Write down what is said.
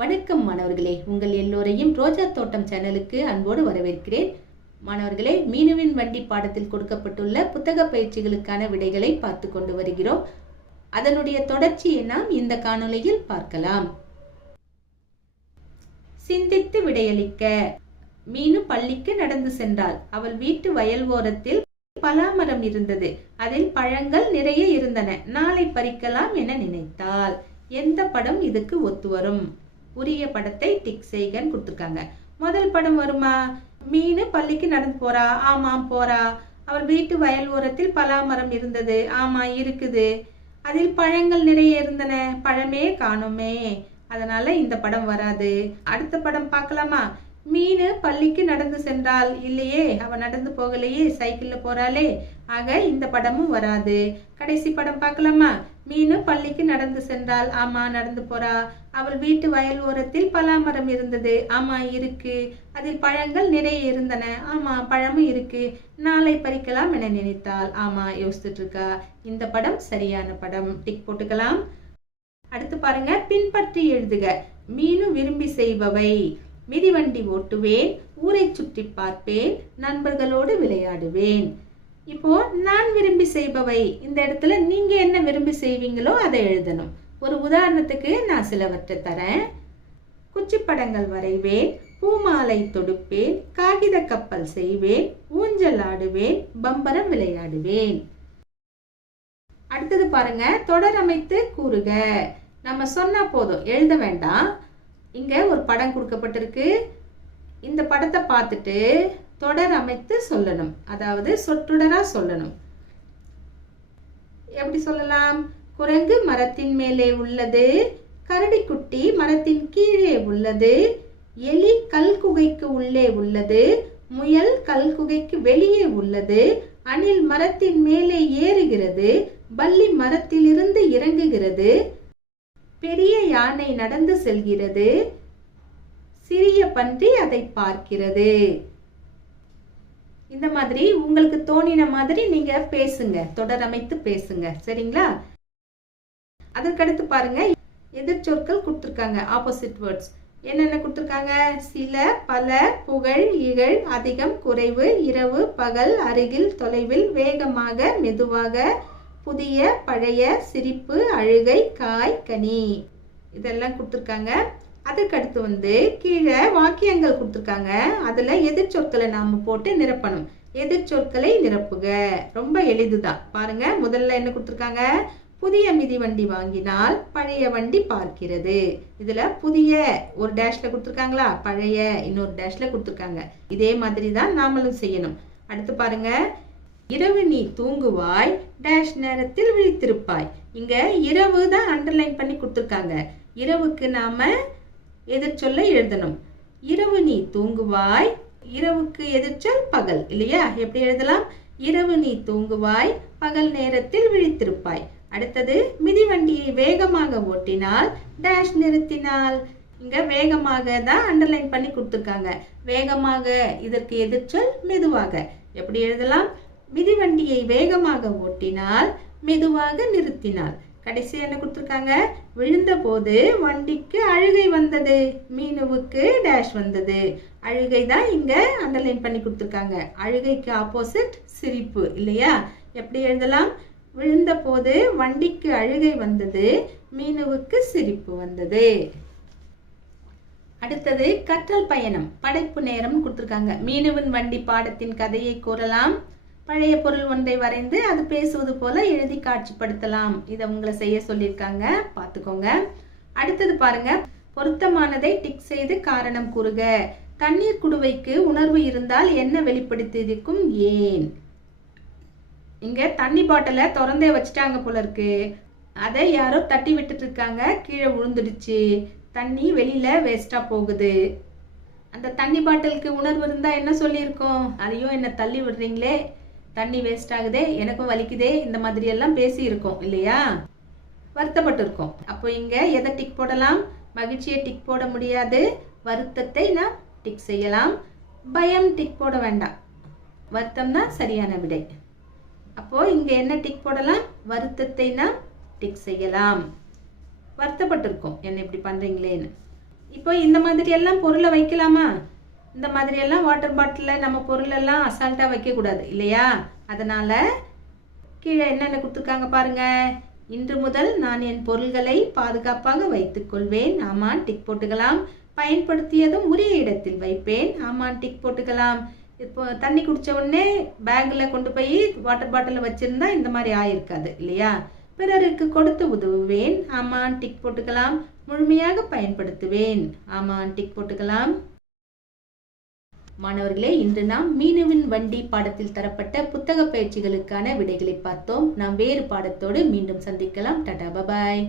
வணக்கம் மாணவர்களே, உங்கள் எல்லோரையும் ரோஜா தோட்டம் சேனலுக்கு அன்போடு வரவேற்கிறேன். மாணவர்களே, மீனுவின் வண்டி பாடத்தில் கொடுக்கப்பட்டுள்ள புத்தக பயிற்சிகளுக்கான விடைகளை பார்த்து கொண்டு வருகிறோம். அதனுடைய தொடர்ச்சியை நாம் இந்த காணொளியில் பார்க்கலாம். சிந்தித்து விடையளிக்க. மீனு பள்ளிக்கு நடந்து சென்றாள். அவள் வீட்டு வயல் ஓரத்தில் பலாமரம் இருந்தது. அதில் பழங்கள் நிறைய இருந்தன. நாளை பறிக்கலாம் என நினைத்தாள். எந்த படம் இதுக்கு ஒத்து வரும்? உரிய படத்தை டிக் செய்கன்னு கொடுத்துருக்காங்க. முதல் படம் வருமா? மீனு பள்ளிக்கு நடந்து போறா. ஆமாம் போறா. அவள் வீட்டு வயல் ஓரத்தில் பலாமரம் இருந்தது. ஆமா இருக்குது. அதில் பழங்கள் நிறைய இருந்தன. பழமே காணுமே, அதனால இந்த படம் வராது. அடுத்த படம் பார்க்கலாமா? மீனு பள்ளிக்கு நடந்து சென்றாள். இல்லையே, அவ நடந்து போகலையே, சைக்கிள்ல போறாளே, ஆக இந்த படமும் வராது. கடைசி படம் பார்க்கலாமா? மீனு பள்ளிக்கு நடந்து சென்றாள். ஆமா நடந்து போறா. அவள் வீட்டு வயல் ஓரத்தில் பலாமரம் இருந்தது. ஆமா இருக்கு. அதில் பழங்கள் நிறைய இருந்தன. ஆமா பழமும் இருக்கு. நாளை பறிக்கலாம் என நினைத்தாள். ஆமா யோசிச்சுட்டு இருக்கா. இந்த படம் சரியான படம். டிக் போட்டுக்கலாம். அடுத்து பாருங்க, பின்பற்றி எழுதுக. மீனு விரும்பி செய்பவை: மிதிவண்டி ஓட்டுவேன், ஊரை சுற்றி பார்ப்பேன், நண்பர்களோடு விளையாடுவேன். இப்போ நான் விரும்பி செய்பவை, இந்த இடத்துல நீங்க என்ன விரும்பி செய்வீங்களோ அதை எழுதணும். ஒரு உதாரணத்துக்கு நான் சிலவற்றை தரேன். குச்சி படங்கள் வரைவேன், பூமாலை தொடுப்பேன், காகித கப்பல் செய்வேன், ஊஞ்சல் ஆடுவேன், பம்பரம் விளையாடுவேன். அடுத்தது பாருங்க, தொடர் அமைத்து கூறுக. நம்ம சொன்னா போதும், எழுத வேண்டாம். இங்க ஒரு படம் கொடுக்கப்பட்டிருக்கு. இந்த படத்தை பார்த்துட்டு தொடர் அமைத்து சொல்லணும். அதாவது சொற்றொடரா சொல்லணும். எப்படி சொல்லலாம்? குரங்கு மரத்தின் மேலே உள்ளது, கரடிக்குட்டி மரத்தின் கீழே உள்ளது, எலி கல்குகைக்கு உள்ளே உள்ளது, முயல் கல்குகைக்கு வெளியே உள்ளது, அணில் மரத்தின் மேலே ஏறுகிறது, பல்லி மரத்திலிருந்து இறங்குகிறது, பெரிய யானை நடந்து செல்கிறது, சிறிய பன்றி அதை பார்க்கிறது. இந்த மாதிரி உங்களுக்கு தோணின மாதிரி நீங்க பேசுங்க, தொடர் அமைத்து பேசுங்க. சரிங்களா? அதற்கடுத்து பாருங்க, எதிர்ச்சொற்கள் கொடுத்திருக்காங்க. ஆப்போசிட் வேர்ட்ஸ் என்னென்ன கொடுத்திருக்காங்க? சில, பல, புகழ், இகழ், அதிகம், குறைவு, இரவு, பகல், அருகில், தொலைவில், வேகமாக, மெதுவாக, புதிய, பழைய, சிரிப்பு, அழுகை, காய், கனி, இதெல்லாம் கொடுத்துருக்காங்க. அதுக்கடுத்து கீழே வாக்கியங்கள் கொடுத்துருக்காங்க. அதுல எதிர்ச்சொற்களை நாம போட்டு நிரப்பணும். எதிர்ச்சொற்களை நிரப்புக. ரொம்ப எளிதுதான். பாருங்க, முதல்ல என்ன கொடுத்துருக்காங்க? புதிய மிதிவண்டி வாங்கினால் பழைய வண்டி பார்க்கிறது. இதுல புதிய ஒரு டேஷ்ல கொடுத்துருக்காங்களா, பழைய இன்னொரு டேஷ்ல கொடுத்துருக்காங்க. இதே மாதிரி தான் நாமளும் செய்யணும். அடுத்து பாருங்க, இரவு நீ தூங்குவாய், டேஷ் நேரத்தில் விழித்திருப்பாய். இங்க இரவு தான் அண்டர்லைன் பண்ணி கொடுத்துருக்காங்க. இரவுக்கு நாம எதிர்ச்சொல்ல எழுதணும். இரவு நீ தூங்குவாய், இரவுக்கு எதிர்ச்சொல் பகல் இல்லையா? எப்படி எழுதலாம்? இரவு நீ தூங்குவாய், பகல் நேரத்தில் விழித்திருப்பாய். அடுத்தது, மிதிவண்டியை வேகமாக ஓட்டினால் டேஷ் நிறுத்தினால். இங்க வேகமாக தான் அண்டர்லைன் பண்ணி கொடுத்துருக்காங்க. வேகமாக இதற்கு எதிர்ச்சொல் மெதுவாக. எப்படி எழுதலாம்? மிதிவண்டியை வேகமாக ஓட்டினால், மெதுவாக நிறுத்தினாள். கடைசி என்ன கொடுத்துருக்காங்க? விழுந்த போது வண்டிக்கு அழுகை வந்தது, மீனுவுக்கு டேஷ் வந்தது. அழுகை தான் இங்க அண்டர்லைன் பண்ணி கொடுத்துருக்காங்க. அழுகைக்கு ஆப்போசிட் சிரிப்பு இல்லையா? எப்படி எழுதலாம்? விழுந்த போது வண்டிக்கு அழுகை வந்தது, மீனுவுக்கு சிரிப்பு வந்தது. அடுத்தது, கற்றல் பயணம். படைப்பு நேரம் கொடுத்துருக்காங்க. மீனுவின் வண்டி பாடத்தின் கதையை கூறலாம். பழைய பொருள் ஒன்றை வரைந்து அது பேசுவது போல எழுதி காட்சிப்படுத்தலாம். இதை உங்களை செய்ய சொல்லியிருக்காங்க, பார்த்துக்கோங்க. அடுத்தது பாருங்க, பொருத்தமானதை டிக் செய்து காரணம் கூறுக. தண்ணீர் குடுவைக்கு உணர்வு இருந்தால் என்ன வெளிப்படுத்தியிருக்கும், ஏன்? இங்க தண்ணி பாட்டில திறந்தே வச்சுட்டாங்க போல இருக்கு. அதை யாரோ தட்டி விட்டுட்டு இருக்காங்க, கீழே விழுந்துடுச்சு, தண்ணி வெளியில வேஸ்டா போகுது. அந்த தண்ணி பாட்டிலுக்கு உணர்வு இருந்தா என்ன சொல்லியிருக்கோம்? அதையும் என்ன தள்ளி விடுறீங்களே, தண்ணி வேஸ்ட் ஆகுதே, எனக்கும் வலிக்குதே, இந்த மாதிரி எல்லாம் பேசி இருக்கோம் இல்லையா? வருத்தப்பட்டு இருக்கோம். அப்போ இங்க எதை டிக் போடலாம்? மகிழ்ச்சியை டிக் போட முடியாது. வருத்தத்தை நாம் டிக் செய்யலாம். பயம் டிக் போட வேண்டாம். வருத்தம் தான் சரியான விடை. அப்போ இங்க என்ன டிக் போடலாம்? வருத்தத்தை நாம் டிக் செய்யலாம். வருத்தப்பட்டு இருக்கோம், என்ன இப்படி பண்றீங்களேன்னு. இப்போ இந்த மாதிரி எல்லாம் பொருளை வைக்கலாமா? இந்த மாதிரி எல்லாம் வாட்டர் பாட்டிலில் நம்ம பொருளெல்லாம் அசால்ட்டாக வைக்கக்கூடாது இல்லையா? அதனால கீழே என்னென்ன கொடுத்துருக்காங்க பாருங்க. இன்று முதல் நான் என் பொருள்களை பாதுகாப்பாக வைத்துக் கொள்வேன். ஆமாம், டிக் போட்டுக்கலாம். பயன்படுத்தியதும் உரிய இடத்தில் வைப்பேன். ஆமாம், டிக் போட்டுக்கலாம். இப்போ தண்ணி குடிச்ச உடனே பேக்கில் கொண்டு போய் வாட்டர் பாட்டிலில் வச்சிருந்தா இந்த மாதிரி ஆயிருக்காது இல்லையா? பிறருக்கு கொடுத்து உதவுவேன். ஆமாம், டிக் போட்டுக்கலாம். முழுமையாக பயன்படுத்துவேன். ஆமாம், டிக் போட்டுக்கலாம். மாணவர்களே, இன்று நாம் மீனுவின் வண்டி பாடத்தில் தரப்பட்ட புத்தக பயிற்சிகளுக்கான விடைகளை பார்த்தோம். நாம் வேறு பாடத்தோடு மீண்டும் சந்திக்கலாம். டாடா, பபாய்.